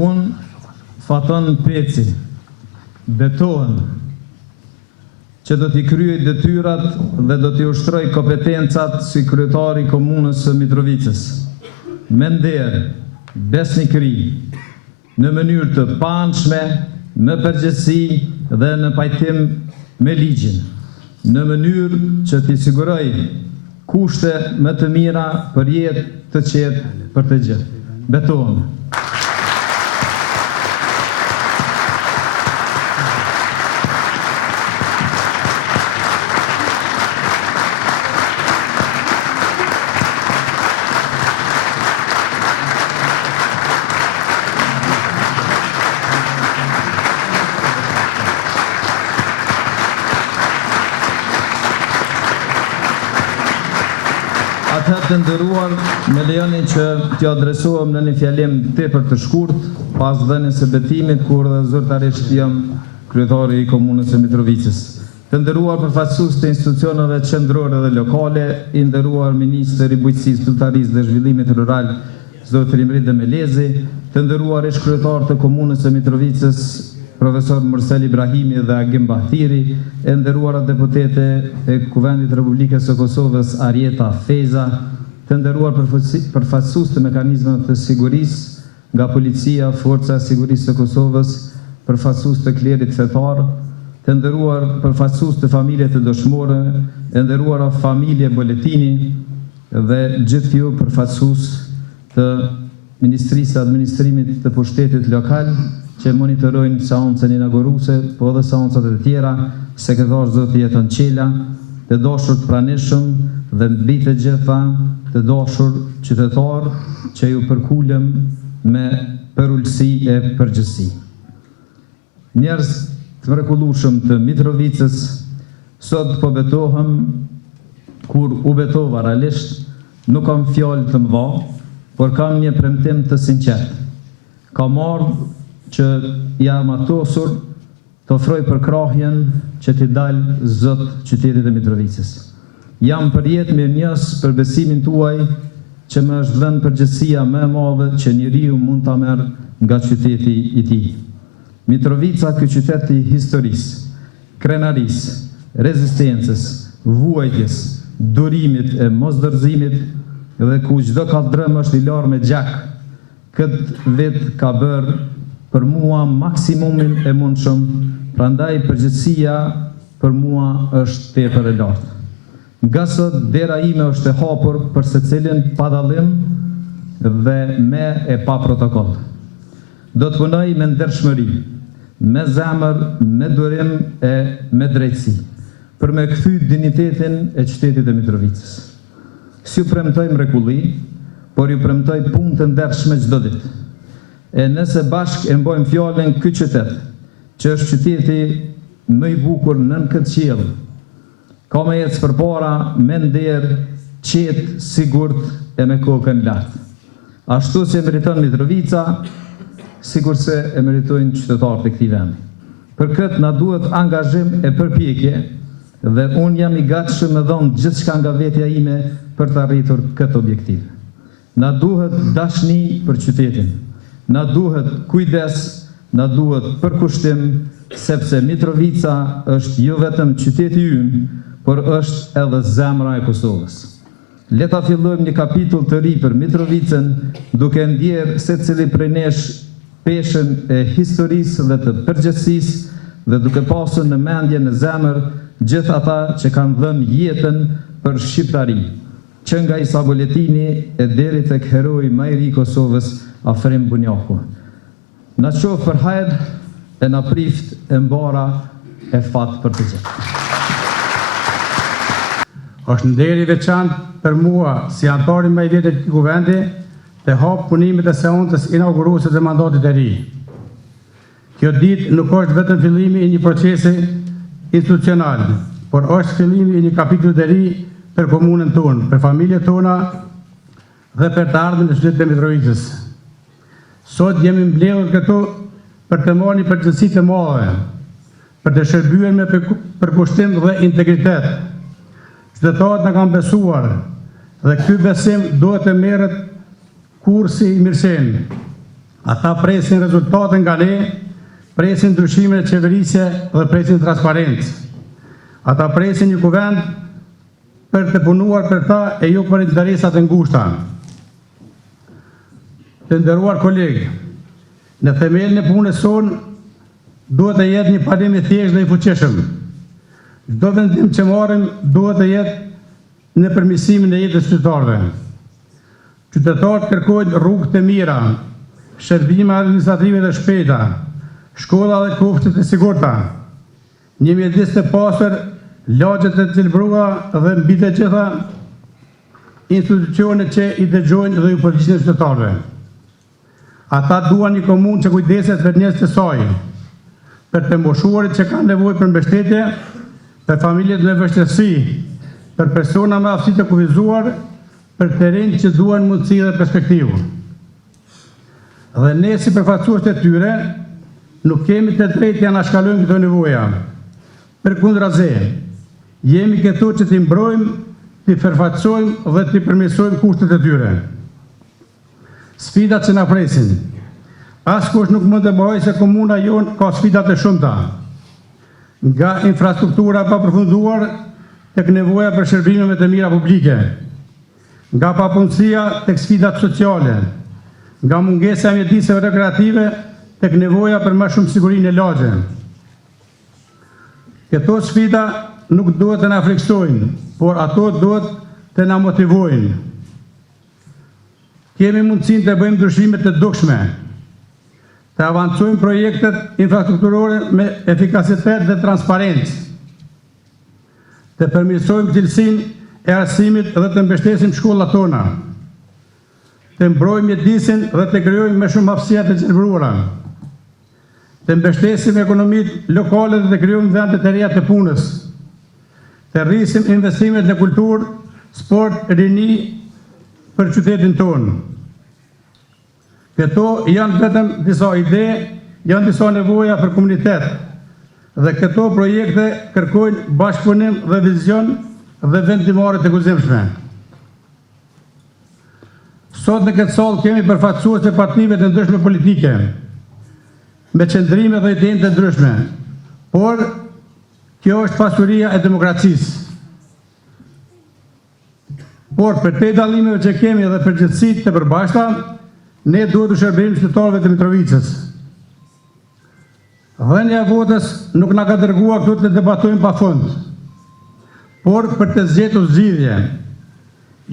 Unë, Faton Peci, betohem që do t'i kryej detyrat dhe do t'i ushtroj kompetencat si kryetari i komunës së Mitrovicës, me nder, besnikëri, në mënyrë të paanshme, me përgjegjësi dhe në pajtim me ligjin, në mënyrë që t'i siguroj kushte më të mira për jetë të qetë për të gjithë. Betohem. Atëherë të nderuar, me lejoni që t'ju adresohem në një fjalim tepër të shkurt, pas dhënies së betimit, kur dhe zyrtarisht jam kryetari i komunës së Mitrovicës. Të nderuar përfaqësues të institucioneve qendrore dhe lokale, i nderuar ministri i Bujqësisë, Zyrtarisë dhe Zhvillimit Rural, zotëri Imrit Demelezi, të nderuar ish kryetar të komunës së Mitrovicës, profesor Mursel Ibrahimi dhe Agim Bahtiri, e nderuara deputete e Kuvendit Republikës së Kosovës Arjeta Feza, të nderuar përfaqësues të mekanizmave të sigurisë nga policia, Forca e Sigurisë së Kosovës, përfaqësues të klerit fetar, të nderuar përfaqësues të familje të dëshmorë, e nderuara familje Boletini dhe gjithë ju përfaqësues të Ministrisë së Administrimit të Pushtetit Lokal, që monitorojnë seancën inauguruese, po edhe seancat e tjera, sekretar zoti Jeton Qela, të dashur të pranishëm dhe mbi të gjitha të dashur qytetar që ju përkulem me përullësi e përgjithësi. Njerëz të mrekullueshëm të Mitrovicës, sot po betohem, kur u betova realisht, nuk kam fjalë të mëdha, por kam një premtim të sinqert. Kam ardhur që jam atosur të ofroj përkrahjen që t'i dalë zot qytetit e Mitrovicës. Jam përjet mirënjohës për besimin tuaj që më është dhënë përgjegjësia më e madhe që njeriu mund ta merr nga qyteti i tij. Mitrovica, ky qytet i historisë, krenarisë, rezistencës, vuajtjes, durimit e mosdorëzimit dhe ku çdo kaldrëm është i larë me gjak, këtë vit ka bërë për mua maksimumin e mundshëm, prandaj përgjegjësia për mua është tepër e lartë. Nga sot dera ime është e hapur për secilin pa dallim dhe me e pa protokoll. Do të punoj me ndershmëri, me zemër, me durim e me drejtësi, për me kthy dinjitetin e qytetit e Mitrovicës. Si ju premtoj mrekulli, por ju premtoj punë të ndershme çdo ditë. E nëse bashkë e mbojmë fjalën, ky qytet, që është qyteti më i bukur nën këtë qiell, ka me jetë përpara me nder, qetë, sigurt e me kokën lartë. Ashtu si e meriton Mitrovica, sikurse e meritojnë qytetarët e këtij vendi. Për këtë na duhet angazhim e përpjekje dhe unë jam i gatshëm me dhënë gjithçka nga vetja ime për të arritur këtë objektiv. Na duhet dashni për qytetin. Na duhet kujdes, na duhet përkushtim, sepse Mitrovica është jo vetëm qyteti ynë, por është edhe zemra e Kosovës. Le ta fillojmë një kapitull të ri për Mitrovicën, duke ndjerë secili prej nesh peshën e historisë dhe të përgjegjësisë dhe duke pasur në mendje në zemër gjithë ata që kanë dhënë jetën për shqiptari, që nga Isa Boletini e deri tek heroi më i ri i Kosovës, Afrim Bunjaku. Na qofë për hajër e na prift e mbara e fat për të gjithë. Është nderi veçantë për mua si anëtari më i vjetër i Kuvendit të hap punimet e seancës inauguruese të mandatit të ri. Kjo ditë nuk është vetëm fillimi i një procesi institucional, por është fillimi i një kapitulli të ri për komunën tonë, për familjet tona dhe për të ardhmen e qytetit të Mitrovicës. Sot jemi mbledhur këtu për të marrë një përgjegjësi të madhe, për të shërbyer me përkushtim dhe integritet. Qytetarët na kanë besuar dhe ky besim duhet të merret kursi i mirësimi. Ata presin rezultate nga ne, presin ndryshime qeverisje dhe presin transparencë. Ata presin një kuvend për të punuar për ta e jo për interesat e ngushta. Të nderuar kolegë, në themelin e punës sonë duhet të jetë një parim i thjeshtë dhe i fuqishëm. Çdo vendim që marrim duhet të jetë në përmirësimin e jetës qytetarëve. Qytetarët kërkojnë rrugë të mira, shërbime administrative të shpejta, shkolla dhe kufshte të sigurta, një mjedis të pastër, lagje të cilëbruara dhe mbi të gjitha institucionet që i dëgjojnë dhe i përgjigjnë qytetarëve. Ata duan një komunë që kujdeset për njerëzit e saj, për të moshuarit që kanë nevojë për mbështetje, për familjet me vështirësi, për persona me aftësi të kufizuar, për të rinj që duan mundësi dhe perspektivë. Dhe ne si përfaqësues të tyre, nuk kemi të drejtë ja anashkalojmë këto nevoja. Përkundrazi, jemi këtu që t'i mbrojmë, t'i përfaqësojmë dhe t'i përmirësojmë kushtet e tyre. Sfidat që na presin. Askush nuk mund të mohojë se komuna jonë ka sfidat e shumta. Nga infrastruktura pa përfunduar tek nevoja për shërbime të mira publike, nga papunësia tek sfidat sociale, nga mungesa e mjediseve rekreative tek nevoja për më shumë sigurinë e lagje. Këto sfida nuk duhet të na friksojnë, por ato duhet të na motivojnë. Kemi mundësinë të bëjmë ndryshime të dukshme, të avancojmë projektet infrastrukturore me efikasitet dhe transparencë, të përmirësojmë cilësinë e arsimit dhe të mbështesim shkollat tona, të mbrojmë mjedisin dhe të krijojmë më shumë hapësira të qelbruara, të mbështesim ekonomitë lokale dhe të krijojmë vende të reja të punës, të rrisim investimet në kulturë, sport, rini për qytetin tonë. Këto janë vetëm disa ide, janë disa nevoja për komunitet, dhe këto projekte kërkojnë bashkëpunim dhe vizion dhe vendimare të guzimshme. Sot në këtë sallë kemi përfaqësues të partive të ndryshme politike, me qëndrime dhe idenë të ndryshme, por kjo është pasuria e demokracisë. Por për te dallimeve që kemi dhe përgjithësitë të përbashkëta, ne duhet të shërbejmë qytetarëve të Mitrovicës. Dhënia e votës nuk na ka dërguar këtu të debatojmë pafund, por për të zgjetur zgjidhje,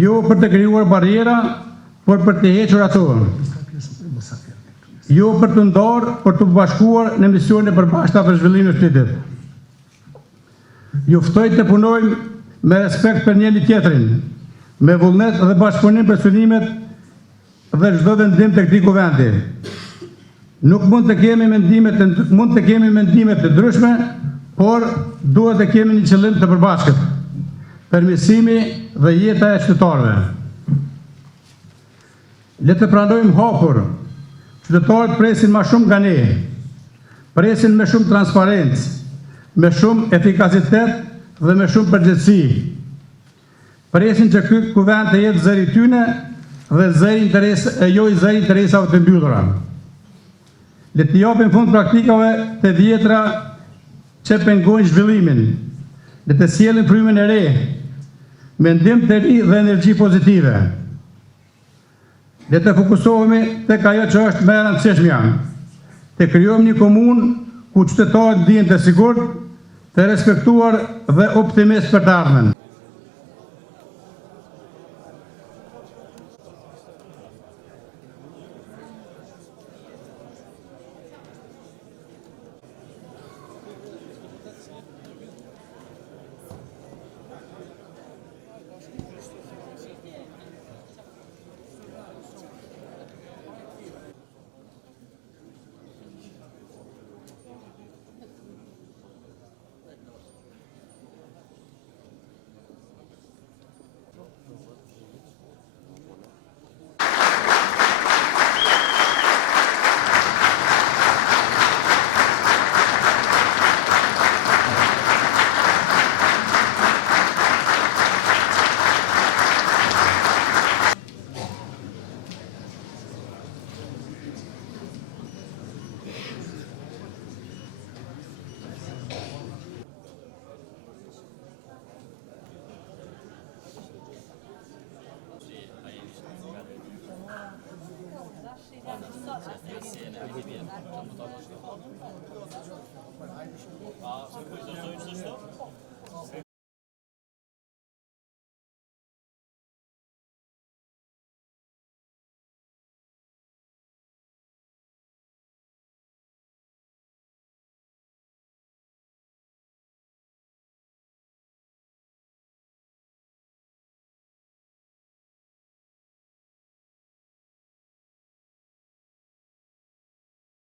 jo për të krijuar barriera, por për të hequr ato. Jo për të ndarë, por të bashkuar në misione përbashkëta për zhvillimin e shtetit. Ju ftoj të punojmë me respekt për njëri tjetrin, me vullnet dhe bashkëpunim për synimet dhe çdo vendim të këtij kuvendi. Nuk mund të kemi mendime të ndryshme, por duhet të kemi një qëllim të përbashkët: përmirësimi dhe jeta e qytetarëve. Le të pranojmë hapur. Qytetarët presin më shumë nga ne. Presin me shumë transparencë, me shumë efikasitet dhe me shumë përgjegjësi. Presin që ky kuvend të jetë zëri tyne dhe jo i zëri interesave të mbyllura. Le të japim fund praktikave të vjetra që pengojnë zhvillimin. Le të sjellin frymën e re, mendim të ri dhe energji pozitive. Le të fokusohemi tek ajo që është më e rëndësishmja, të krijojmë një komunë ku qytetarët ndihen të sigurt, të respektuar dhe optimist për të ardhmen.